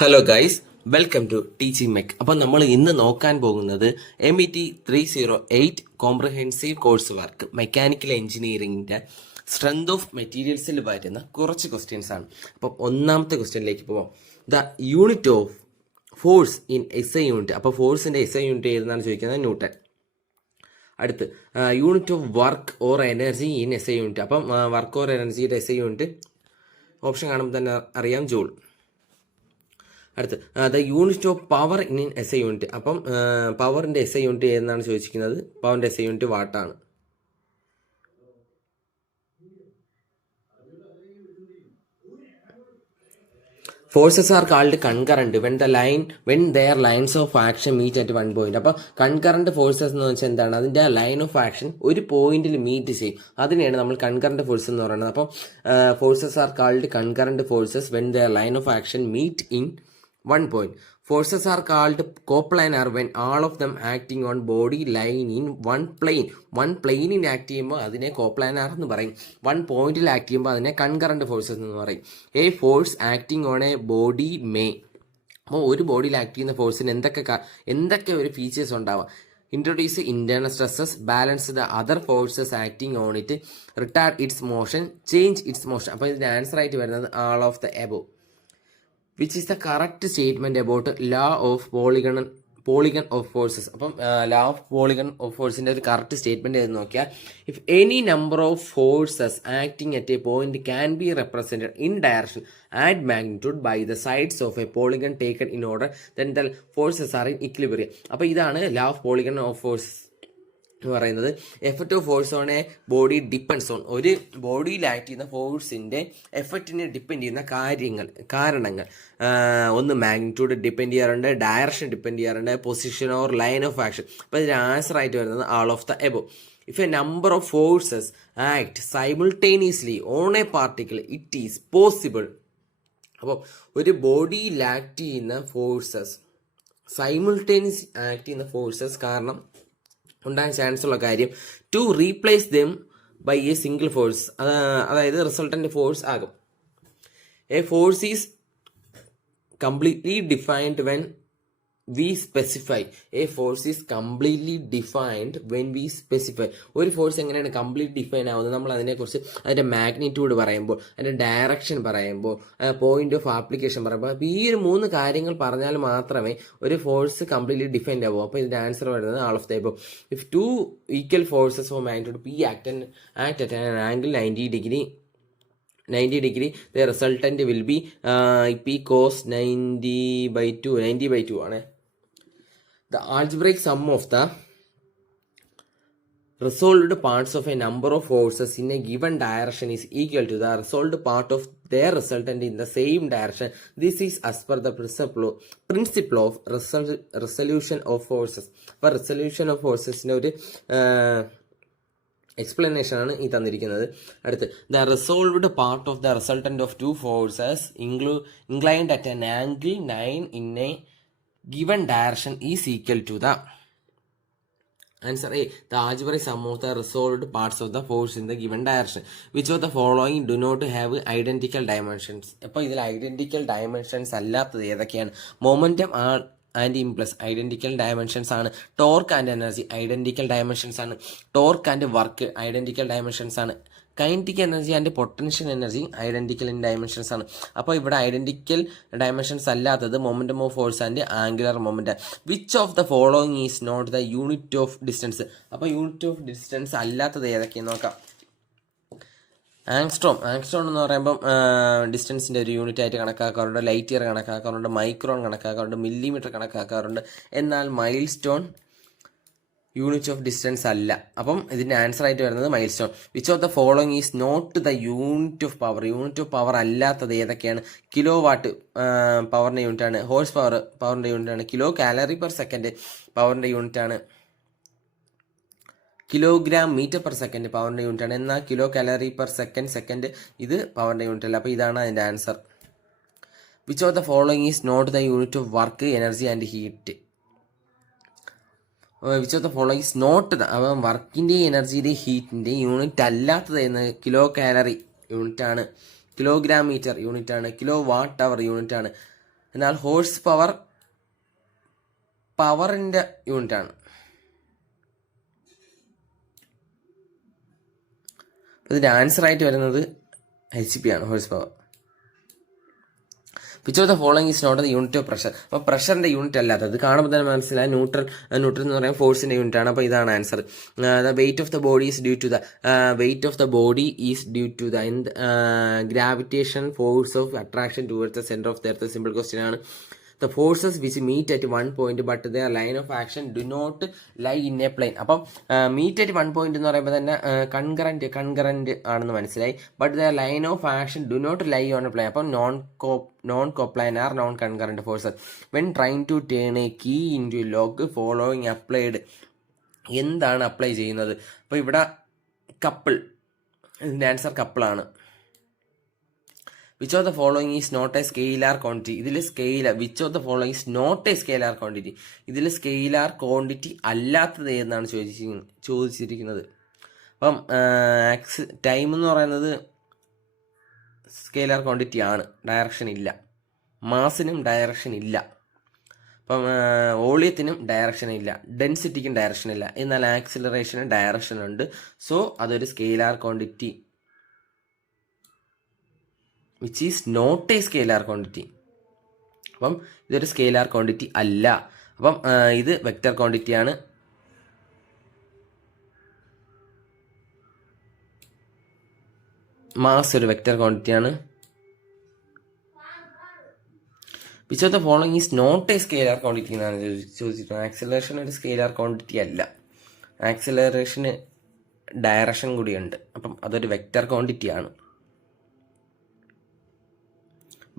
Hello guys, welcome to teaching mech. അപ്പം നമ്മൾ ഇന്ന് നോക്കാൻ പോകുന്നത് MET 308 comprehensive course work mechanical എഞ്ചിനീയറിംഗിൻ്റെ സ്ട്രെങ്ത് ഓഫ് മെറ്റീരിയൽസിൽ വരുന്ന കുറച്ച് ക്വസ്റ്റ്യൻസ് ആണ്. അപ്പം ഒന്നാമത്തെ ക്വസ്റ്റ്യനിലേക്ക് പോവാം. The unit of force in SI unit. അപ്പോൾ ഫോഴ്സിൻ്റെ SI യൂണിറ്റ് ഏതെന്നാണ് ചോദിക്കുന്നത്? ന്യൂട്ടൺ. അടുത്ത് unit of work or energy in SI unit. അപ്പം വർക്ക് ഓർ എനർജിയുടെ SI യൂണിറ്റ് ഓപ്ഷൻ കാണുമ്പോൾ തന്നെ അറിയാം, ജൂൾ. അടുത്ത് the unit of power in SI unit. അപ്പം പവറിൻ്റെ SI യൂണിറ്റ് ഏതെന്നാണ് ചോദിച്ചിരിക്കുന്നത്? പവറിൻ്റെ SI യൂണിറ്റ് വാട്ടാണ്. Forces are called concurrent when their lines of action meet at one point. അപ്പോൾ കൺകറന്റ് ഫോഴ്സസ് എന്ന് വെച്ചാൽ എന്താണ്? അതിൻ്റെ ലൈൻ ഓഫ് ആക്ഷൻ ഒരു പോയിന്റിൽ മീറ്റ് ചെയ്യും. അതിനെയാണ് നമ്മൾ കൺകറന്റ് ഫോഴ്സ് എന്ന് പറയുന്നത്. അപ്പോൾ forces are called concurrent forces when their line of action meet in one point. Forces are called coplanar when all of them acting on body line in one plane. One പ്ലെയിനിൽ act ചെയ്യുമ്പോൾ അതിനെ coplanar എന്ന് പറയും. One പോയിന്റിൽ act ചെയ്യുമ്പോൾ അതിനെ concurrent forces എന്ന് പറയും. A force acting on A body may. അപ്പോൾ ഒരു ബോഡിയിൽ ആക്ട് ചെയ്യുന്ന ഫോഴ്സിന് എന്തൊക്കെ ഒരു ഫീച്ചേഴ്സ് ഉണ്ടാവാം? Introduce internal stresses, balance the other forces acting on it, retard its motion, change its motion. അപ്പോൾ ഇതിൻ്റെ ആൻസർ ആയിട്ട് വരുന്നത് all of the above. Which is the correct statement about law of polygon of forces. അപ്പം law of polygon of ഫോഴ്സിൻ്റെ ഒരു correct statement ഏത് നോക്കിയാൽ, if any number of forces acting at a point can be represented in direction and magnitude by the sides of A polygon taken in order then the forces are in equilibrium. അപ്പോൾ ഇതാണ് law of polygon of forces എന്ന് പറയുന്നത്. Effect of force on A body depends on. ഒരു ബോഡിയിൽ act ചെയ്യുന്ന ഫോഴ്സിൻ്റെ എഫക്റ്റിനെ depend ചെയ്യുന്ന കാരണങ്ങൾ ഒന്ന് മാഗ്നിറ്റ്യൂഡ് ഡിപ്പെൻഡ് ചെയ്യാറുണ്ട്, ഡയറക്ഷൻ ഡിപ്പെൻഡ് ചെയ്യാറുണ്ട്, position or line of action. അപ്പോൾ ഇതിന് ആൻസർ ആയിട്ട് വരുന്നത് all of the above. If a number of forces act simultaneously on a particle it is possible. അപ്പോൾ ഒരു ബോഡിയിൽ ആക്ട് ചെയ്യുന്ന ഫോഴ്സസ്, സൈമിൾട്ടേനിയസ് ആക്ട് ചെയ്യുന്ന ഫോഴ്സസ് കാരണം ഉണ്ടാകാൻ ചാൻസ് ഉള്ള കാര്യം, to replace them by a single force, അതായത് റിസൾട്ടൻ്റ് ഫോഴ്സ് ആകും. A force is completely defined when V specify. A force is completely defined when V specify. ഒരു force എങ്ങനെയാണ് complete define ആവുന്നത്? നമ്മൾ അതിനെക്കുറിച്ച് അതിൻ്റെ മാഗ്നിറ്റ്യൂഡ് പറയുമ്പോൾ, അതിൻ്റെ ഡയറക്ഷൻ പറയുമ്പോൾ, പോയിന്റ് ഓഫ് ആപ്ലിക്കേഷൻ പറയുമ്പോൾ, അപ്പോൾ ഈ ഒരു 3 കാര്യങ്ങൾ പറഞ്ഞാൽ മാത്രമേ ഒരു ഫോഴ്സ് കംപ്ലീറ്റ്ലി ഡിഫൈൻഡ് ആവൂ. അപ്പോൾ ഇതിൻ്റെ ആൻസർ വരുന്നത് all of the above. If 2 equal forces of magnitude P act at an angle 90 degree, the resultant will be P cos 90/2 ആണ്. The algebraic sum of the resolved parts of a number of forces in a given direction is equal to the resolved part of their resultant in the same direction. This is as per the principle of resolution of forces. അപ്പോൾ resolution of forcesൻ്റെ ഒരു explanation ആണ് ഈ തന്നിരിക്കുന്നത്. അടുത്ത്, the resolved part of the resultant of 2 forces inclined at an angle 9 in A given direction is equal to the answer A. The algebraic sum of the resolved parts of the force in the given direction. Which of the following do not have identical dimensions? അപ്പോൾ ഇതിൽ identical dimensions അല്ലാത്തത് ഏതൊക്കെയാണ്? Momentum and impulse identical dimensions ആണ്. Torque and energy identical dimensions ആണ്. Torque and work identical dimensions ആണ്. Kinetic energy and potential energy identical in dimensions ആണ്. അപ്പോൾ ഇവിടെ ഐഡന്റിക്കൽ ഡയമെൻഷൻസ് അല്ലാത്തത് momentum of force and angular momentum. Which of the following is not the unit of distance? അപ്പോൾ unit of distance അല്ലാത്തത് ഏതൊക്കെയെന്ന് നോക്കാം. Angstrom എന്ന് പറയുമ്പം ഡിസ്റ്റൻസിൻ്റെ ഒരു യൂണിറ്റ് ആയിട്ട് കണക്കാക്കാറുണ്ട്. ലൈറ്റ് ഇയർ കണക്കാക്കാറുണ്ട്, മൈക്രോൺ കണക്കാക്കാറുണ്ട്, മില്ലിമീറ്റർ കണക്കാക്കാറുണ്ട്. എന്നാൽ milestone unit of distance അല്ല. അപ്പം ഇതിൻ്റെ ആൻസർ ആയിട്ട് വരുന്നത് milestone. Which of the following is not the unit of power? Unit of power അല്ലാത്തത് ഏതൊക്കെയാണ്? കിലോ വാട്ട് പവറിൻ്റെ യൂണിറ്റാണ്. ഹോഴ്സ് പവർ പവറിൻ്റെ യൂണിറ്റാണ്. കിലോ കാലറി പെർ സെക്കൻഡ് പവറിൻ്റെ യൂണിറ്റാണ്. കിലോഗ്രാം മീറ്റർ പെർ സെക്കൻഡ് പവറിൻ്റെ യൂണിറ്റാണ്. എന്നാൽ കിലോ കാലറി പെർ സെക്കൻഡ് ഇത് പവറിൻ്റെ unit അല്ല. അപ്പോൾ ഇതാണ് അതിൻ്റെ answer. Which of the following is not the unit of work, energy and heat? Which of the following is not വർക്കിൻ്റെയും എനർജിയുടെയും ഹീറ്റിൻ്റെയും യൂണിറ്റ് അല്ലാത്തത് എന്ന്? കിലോ കാലറി യൂണിറ്റാണ്, കിലോഗ്രാം മീറ്റർ യൂണിറ്റാണ്, കിലോ വാട്ട് അവർ യൂണിറ്റാണ്, എന്നാൽ ഹോഴ്സ് പവറിൻ്റെ യൂണിറ്റാണ്. അപ്പോൾ ഇതിൻ്റെ ആൻസർ ആയിട്ട് വരുന്നത് HP ആണ്, horse power. Which of the following is not the unit of pressure. അപ്പോൾ പ്രഷറിൻ്റെ യൂണിറ്റ് അല്ലാത്തത് കാണുമ്പോൾ തന്നെ മനസ്സിലായി. ന്യൂട്രൽ എന്ന് പറയുമ്പോൾ ഫോഴ്സിൻ്റെ യൂണിറ്റ് ആണ്. അപ്പോൾ ഇതാണ് answer. The weight of the body is due to the gravitation force of attraction towards the centre of the earth. Simple question ആണ്. The forces which meet at one point but their line of action do not lie in a plane. അപ്പം meet at one point എന്ന് പറയുമ്പോൾ തന്നെ concurrent ആണെന്ന് മനസ്സിലായി. But the line of action do not lie on a plane. അപ്പം non coplanar non concurrent forces when trying to turn a key into lock following applied. എന്താണ് apply ചെയ്യുന്നത്? അപ്പോൾ ഇവിടെ കപ്പിൾ, ഇതിൻ്റെ ആൻസർ കപ്പിളാണ്. Which of the following is not a scalar quantity. ഇതിൽ which of the following is not a scalar quantity. ഇതിൽ scalar quantity അല്ലാത്തത് ഏതെന്നാണ് ചോദിച്ചിരിക്കുന്നത്. അപ്പം ടൈം എന്ന് പറയുന്നത് സ്കെയിലാർ ക്വാണ്ടിറ്റി ആണ്, ഡയറക്ഷൻ ഇല്ല. മാസിനും ഡയറക്ഷൻ ഇല്ല. അപ്പം വോളിയത്തിനും ഡയറക്ഷൻ ഇല്ല, ഡെൻസിറ്റിക്കും ഡയറക്ഷൻ ഇല്ല. എന്നാൽ ആക്സിലറേഷന് ഡയറക്ഷൻ ഉണ്ട്. സോ അതൊരു scalar quantity which is not a scalar quantity. അപ്പം ഇതൊരു സ്കെയിലാർ ക്വാണ്ടിറ്റി അല്ല. അപ്പം ഇത് വെക്റ്റർ ക്വാണ്ടിറ്റിയാണ്. മാസ് ഒരു വെക്റ്റർ ക്വാണ്ടിറ്റിയാണ്. Which of the following is not a scalar quantity എന്നാണ് ചോദിച്ചിട്ടുള്ളത്. ആക്സിലറേഷൻ ഒരു സ്കെയിലാർ ക്വാണ്ടിറ്റി അല്ല. ആക്സിലറേഷന് ഡയറക്ഷൻ കൂടിയുണ്ട്. അപ്പം അതൊരു വെക്റ്റർ ക്വാണ്ടിറ്റിയാണ്.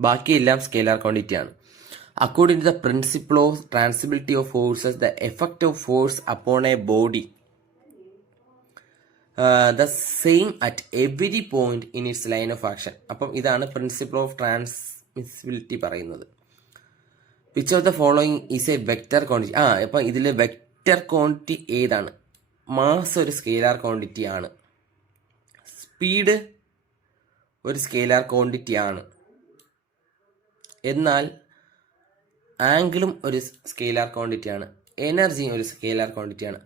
ബാക്കിയെല്ലാം സ്കെയിലാർ ക്വാണ്ടിറ്റിയാണ്. According to the principle of transmissibility of forces the effect of force upon a body the same at every point in its line of action. അപ്പം ഇതാണ് പ്രിൻസിപ്പിൾ ഓഫ് ട്രാൻസ്മിസിബിലിറ്റി പറയുന്നത്. Which of the following is a vector quantity. അപ്പം ഇതിൽ vector quantity ഏതാണ്? Mass ഒരു scalar quantity ആണ്. Speed ഒരു scalar quantity ആണ്. എന്നാൽ ആംഗിളും ഒരു സ്കെയിലാർ ക്വാണ്ടിറ്റിയാണ്. എനർജിയും ഒരു സ്കെയിലാർ ക്വാണ്ടിറ്റിയാണ്.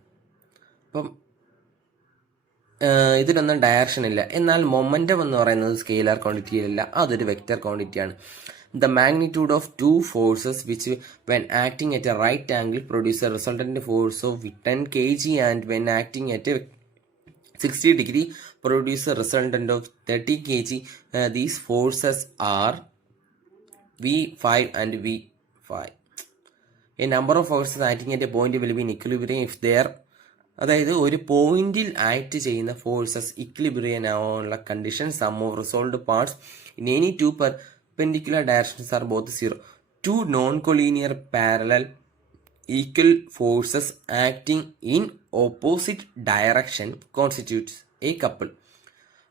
അപ്പം ഇതിലൊന്നും ഡയറക്ഷൻ ഇല്ല. എന്നാൽ മൊമെൻറ്റം എന്ന് പറയുന്നത് സ്കെയിലാർ ക്വാണ്ടിറ്റിയിലല്ല, അതൊരു വെക്റ്റർ ക്വാണ്ടിറ്റിയാണ്. The magnitude of two forces which when acting at a right angle produce a resultant force of 10 kg and when acting at 60 degree produce a resultant of 30 kg. These forces are V5 and V5. A number of forces acting at a point will be in equilibrium if they are. അതായത് ഒരു പോയിന്റിൽ act ചെയ്യുന്ന forces equilibrium ആവാനുള്ള condition sum of resolved parts in any two perpendicular directions are both zero. Two non collinear parallel equal forces acting in opposite direction constitutes a couple.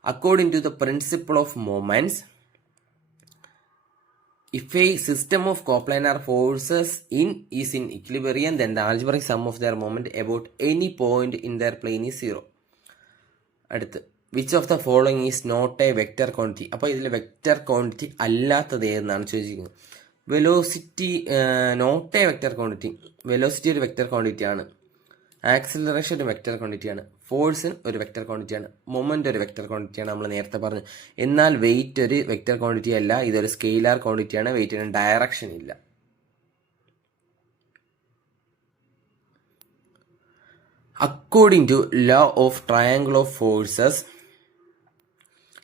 According to the principle of moments, if a system of coplanar forces is in equilibrium, then the algebraic sum of their moment about any point in their plane is zero. അടുത്ത് which of the following is not a vector quantity. അപ്പോൾ ഇതിൽ vector quantity അല്ലാത്തത് ഏതെന്നാണ് ചോദിച്ചിരിക്കുന്നത്. Velocity not a vector quantity. Velocity ഒരു vector ക്വാണ്ടിറ്റിയാണ്. Acceleration ഒരു vector ക്വാണ്ടിറ്റിയാണ്. ഫോഴ്സ് ഒരു വെക്റ്റർ ക്വാണ്ടിറ്റിയാണ്. മൊമെൻ്റ് ഒരു വെക്റ്റർ ക്വാണ്ടിറ്റിയാണ്, നമ്മൾ നേരത്തെ പറഞ്ഞു. എന്നാൽ വെയിറ്റ് ഒരു വെക്റ്റർ ക്വാണ്ടിറ്റി അല്ല, ഇതൊരു സ്കെയിലാർ ക്വാണ്ടിറ്റിയാണ്. വെയിറ്റിന് ഡയറക്ഷൻ ഇല്ല. According to law of triangle of forces,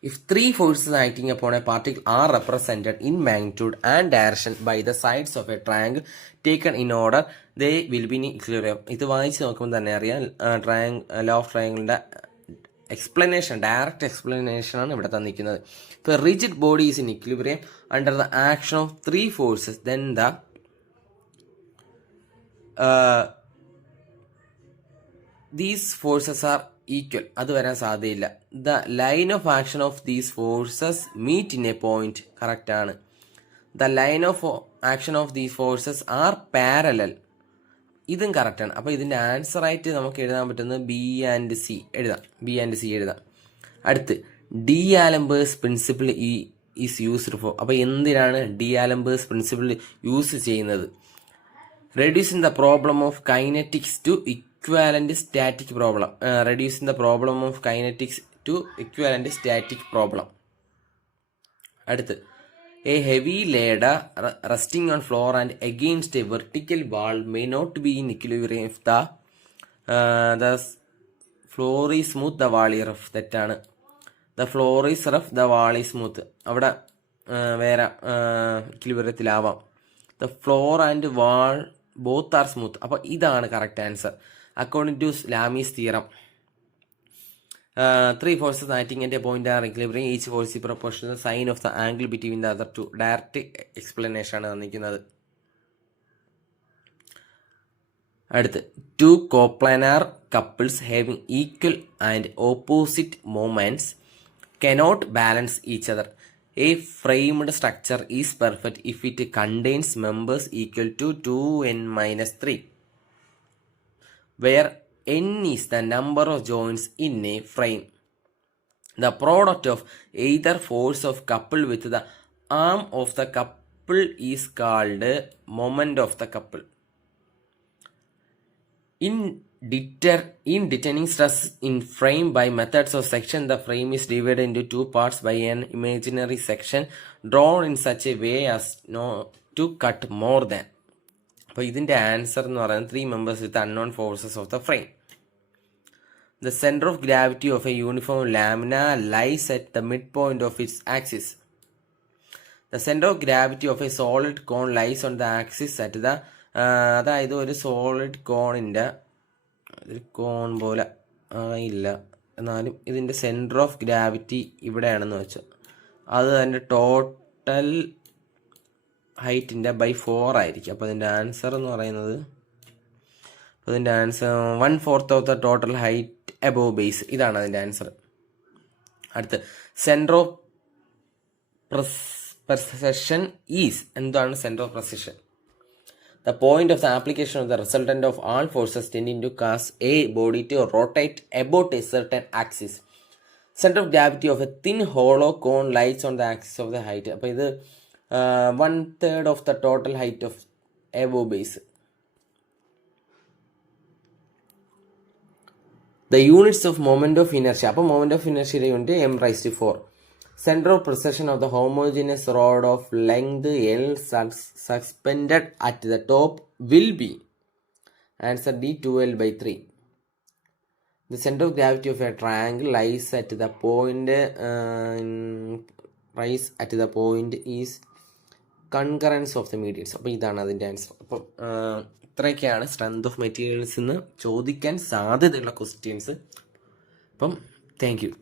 if three forces acting upon a particle are represented in magnitude and direction by the sides of a triangle taken in order, they will be in equilibrium. ഇത് വായിച്ച് നോക്കുമ്പോൾ തന്നെ അറിയാം law of ട്രയാങ്കിളിൻ്റെ explanation, direct explanation ആണ് ഇവിടെ തന്നിരിക്കുന്നത്. ഇപ്പോൾ rigid body is in equilibrium under the action of three forces, then these forces are equal. അത് വരാൻ സാധ്യതയില്ല. The line of action of these forces meet in a point. കറക്റ്റാണ്. The line of action of these forces are parallel. ഇതും കറക്റ്റാണ്. അപ്പോൾ ഇതിൻ്റെ ആൻസറായിട്ട് നമുക്ക് എഴുതാൻ പറ്റുന്നത് ബി ആൻഡ് സി എഴുതാം. അടുത്ത് d'Alembert's principle is used for. അപ്പോൾ എന്തിനാണ് ഡിആലംബേഴ്സ് പ്രിൻസിപ്പിൾ യൂസ് ചെയ്യുന്നത്? Reducing the problem of kinetics to equivalent static problem. Reducing the problem of kinetics to equivalent static problem. അടുത്ത്, a heavy ladder resting on floor and against a vertical wall may not be in equilibrium if the floor is smooth, the wall is rough. തെറ്റാണ്. The floor is rough, the wall is smooth. അവിടെ വേറെ ഇക്വിലിബ്രിയത്തിലാവാം. The floor and wall both are smooth. അപ്പോൾ ഇതാണ് correct answer according to Lami's theorem. 3 forces acting at a point are equilibrium. Each force is proportional to the sine of the angle between the other two. Direct explanation ആണ് തന്നിരിക്കുന്നത്. അടുത്ത്, 2 coplanar couples having equal and opposite moments cannot balance each other. A framed structure is perfect if it contains members equal to 2n-3, where n is the number of joints in a frame. The product of either force of couple with the arm of the couple is called moment of the couple. In determining stress in frame by methods of section, the frame is divided into 2 parts by an imaginary section drawn in such a way as not to cut more than. അപ്പോൾ ഇതിൻ്റെ answer എന്ന് പറയുന്നത് 3 members with unknown forces of the frame. The center of gravity of a uniform lamina lies at the midpoint of its axis. The center of gravity of a solid cone lies on the axis at the അതായത് ഒരു solid കോണിൻ്റെ ഒരു കോൺ പോലെ ഇല്ല, എന്നാലും ഇതിൻ്റെ centre of gravity ഇവിടെയാണെന്ന് വെച്ചാൽ അത് അതിൻ്റെ ടോട്ടൽ ഹൈറ്റിൻ്റെ ബൈ 4 ആയിരിക്കും. അപ്പോൾ അതിൻ്റെ ആൻസർ എന്ന് പറയുന്നത്, അതിൻ്റെ answer 1/4 of the total height above base. ഇതാണ് അതിൻ്റെ ആൻസർ. അടുത്ത്, സെൻറ്റർ ഓഫ് പ്രസിഷൻ ഈസ്. എന്താണ് centre of precision? The point of the application of the resultant of all forces tending to cause a body to rotate about a certain axis. Center of gravity of a thin hollow cone lies on the axis of the height. അപ്പോൾ ഇത് 1/3 of the total height of above base. The units of moment of inertia. അപ്പോൾ moment of inertia unit m⁻⁴. Center of precession of the homogeneous rod of length L suspended at the top will be. Answer D, 2L/3. The center of gravity of a triangle lies at the point is concurrence of the medians. അപ്പോൾ ഇതാണ് അതിൻ്റെ answer. അപ്പം ഇത്രയൊക്കെയാണ് strength of materials നിന്ന് ചോദിക്കാൻ സാധ്യതയുള്ള questions. അപ്പം thank you.